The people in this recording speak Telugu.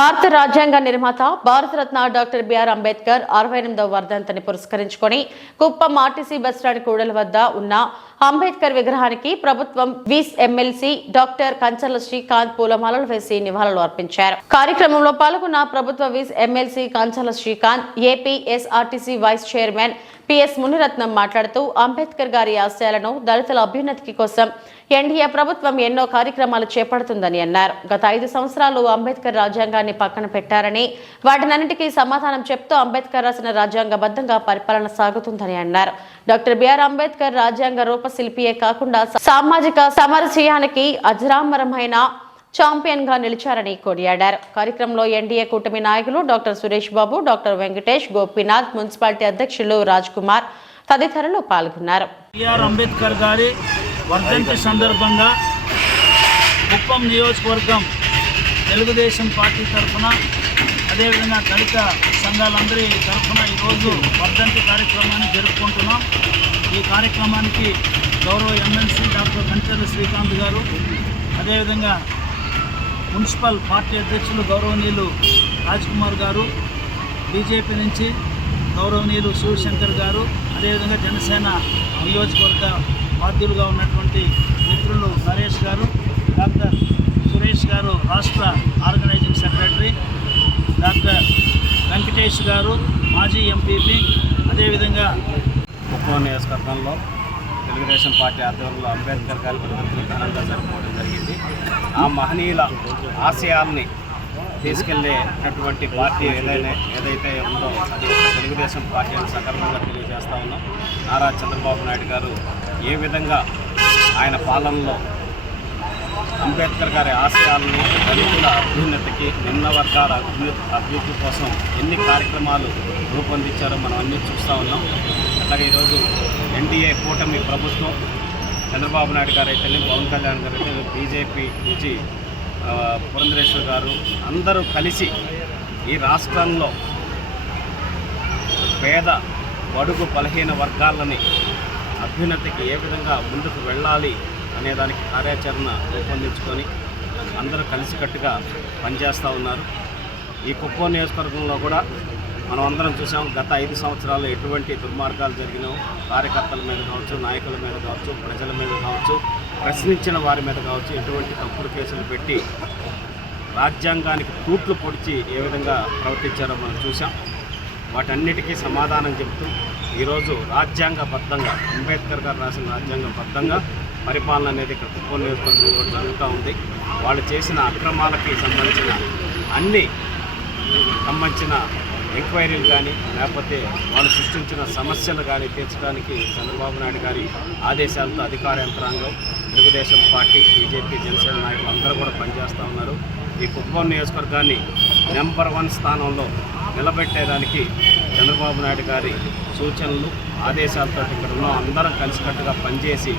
భారత రాజ్యాంగ నిర్మాత భారతరత్న డాక్టర్ బిఆర్ అంబేద్కర్ 68వ వర్ధంతిని పురస్కరించుకొని కుప్పం ఆర్టీసీ బస్టాండ్ కూడలి వద్ద ఉన్న అంబేద్కర్ విగ్రహానికి ప్రభుత్వం విస్ ఎమ్మెల్సీ డాక్టర్ కంచర్ల శ్రీకాంత్ పూలమాలలు వేసి నివాళులు అర్పించారు. కార్యక్రమంలో పాల్గొన్న ప్రభుత్వ విస్ MLC Kancharla Srikanth, APSRTC vice chairman PS Munirathnam మాట్లాడుతూ అంబేద్కర్ గారి ఆశయాలను దళితుల అభ్యున్నతి కోసం ఎన్డీఏ ప్రభుత్వం ఎన్నో కార్యక్రమాలు చేపడుతుందని అన్నారు. గత 5 సంవత్సరాలు అంబేద్కర్ రాజ్యాంగాన్ని పక్కన పెట్టారని, వాటినన్నిటికీ సమాధానం చెప్తూ అంబేద్కర్ రాసిన రాజ్యాంగబద్ధంగా పరిపాలన సాగుతుందని అన్నారు. డాక్టర్ బిఆర్ అంబేద్కర్ రాజ్యాంగ రూపశిల్పియే కాకుండా సామాజిక సమరస్యానికి అజరామరమైన ఛాంపియన్ గా నిలిచారని కొనియాడారు. కార్యక్రమంలో ఎన్డీఏ కూటమి నాయకులు doctor Suresh Babu, doctor Venkatesh, Gopinath, municipality అధ్యక్షులు రాజ్ కుమార్ తదితరులు పాల్గొన్నారు. బిఆర్ అంబేద్కర్ గారి వర్ధంతి సందర్భంగా కుప్పం నియోజకవర్గం తెలుగుదేశం పార్టీ తరఫున, అదేవిధంగా దళిత సంఘాలందరి తరఫున ఈరోజు వర్ధంతి కార్యక్రమాన్ని జరుపుకుంటున్నాం. ఈ కార్యక్రమానికి గౌరవ ఎమ్మెల్సీ డాక్టర్ కంచర్ల శ్రీకాంత్ గారు, అదేవిధంగా మున్సిపల్ పార్టీ అధ్యక్షులు గౌరవనీయులు రాజ్ కుమార్ గారు, బీజేపీ నుంచి గౌరవనీయులు శివశంకర్ గారు, అదేవిధంగా జనసేన నియోజకవర్గ బాధ్యులుగా ఉన్నటువంటి మిత్రులు నరేష్ గారు, డాక్టర్ సురేష్ గారు రాష్ట్ర ఆర్గనైజింగ్ సెక్రటరీ, డాక్టర్ వెంకటేష్ గారు మాజీ ఎంపీపీ, అదేవిధంగా కుప్పం నియోజకవర్గంలో తెలుగుదేశం పార్టీ ఆధ్వర్యంలో అంబేద్కర్ గారి వర్ధంతిని ఘనంగా జరుపుకోవడం జరిగింది. ఆ మహనీయుల ఆశయాల్ని తీసుకెళ్లేటటువంటి పార్టీ ఏదైతే ఉందో అది తెలుగుదేశం పార్టీ అని సగర్వంగా తెలియజేస్తా ఉన్నాం. నారా చంద్రబాబు నాయుడు గారు ఏ విధంగా ఆయన పాలనలో అంబేద్కర్ గారి ఆశయాలను, దళితుల అభ్యున్నతికి, నిమ్న వర్గాల అభివృద్ధి కోసం ఎన్ని కార్యక్రమాలు రూపొందించారో మనం అన్నీ చూస్తూ ఉన్నాం. అట్లాగే ఈరోజు ఎన్డీఏ కూటమి ప్రభుత్వం, చంద్రబాబు నాయుడు గారు అయితే, పవన్ కళ్యాణ్ గారు అయితే, బీజేపీ నుంచి పురంధరేశ్వర్ గారు అందరూ కలిసి ఈ రాష్ట్రంలో పేద బడుగు బలహీన వర్గాలని అభ్యున్నతికి ఏ విధంగా ముందుకు వెళ్ళాలి అనేదానికి కార్యాచరణ రూపొందించుకొని అందరూ కలిసికట్టుగా పనిచేస్తూ ఉన్నారు. ఈ కుప్పం నియోజకవర్గంలో కూడా మనం అందరం చూసాం. గత 5 సంవత్సరాలు ఎటువంటి దుర్మార్గాలు జరిగినావు, కార్యకర్తల మీద కావచ్చు, నాయకుల మీద కావచ్చు, ప్రజల మీద కావచ్చు, ప్రశ్నించిన వారి మీద కావచ్చు, ఎటువంటి తప్పుడు కేసులు పెట్టి రాజ్యాంగానికి తూట్లు పొడిచి ఏ విధంగా ప్రవర్తించారో మనం చూసాం. వాటన్నిటికీ సమాధానం చెప్తూ ఈరోజు రాజ్యాంగబద్ధంగా, అంబేద్కర్ గారు రాసిన రాజ్యాంగబద్ధంగా పరిపాలన అనేది ఇక్కడ కుప్పం నియోజకవర్గంలో జరుగుతూ ఉంది. వాళ్ళు చేసిన అక్రమాలకి సంబంధించిన ఎంక్వైరీలు కానీ, లేకపోతే వాళ్ళు సృష్టించిన సమస్యలు కానీ తీర్చడానికి చంద్రబాబు నాయుడు గారి ఆదేశాలతో అధికార యంత్రాంగం, తెలుగుదేశం పార్టీ, బీజేపీ, జనసేన నాయకులు అందరూ కూడా పనిచేస్తూ ఉన్నారు. ఈ కుప్పం నియోజకవర్గాన్ని నెంబర్ 1 స్థానంలో నిలబెట్టేదానికి చంద్రబాబు నాయుడు గారి సూచనలు, ఆదేశాలతో ఇక్కడ ఉన్న అందరం కలిసికట్టుగా పనిచేసి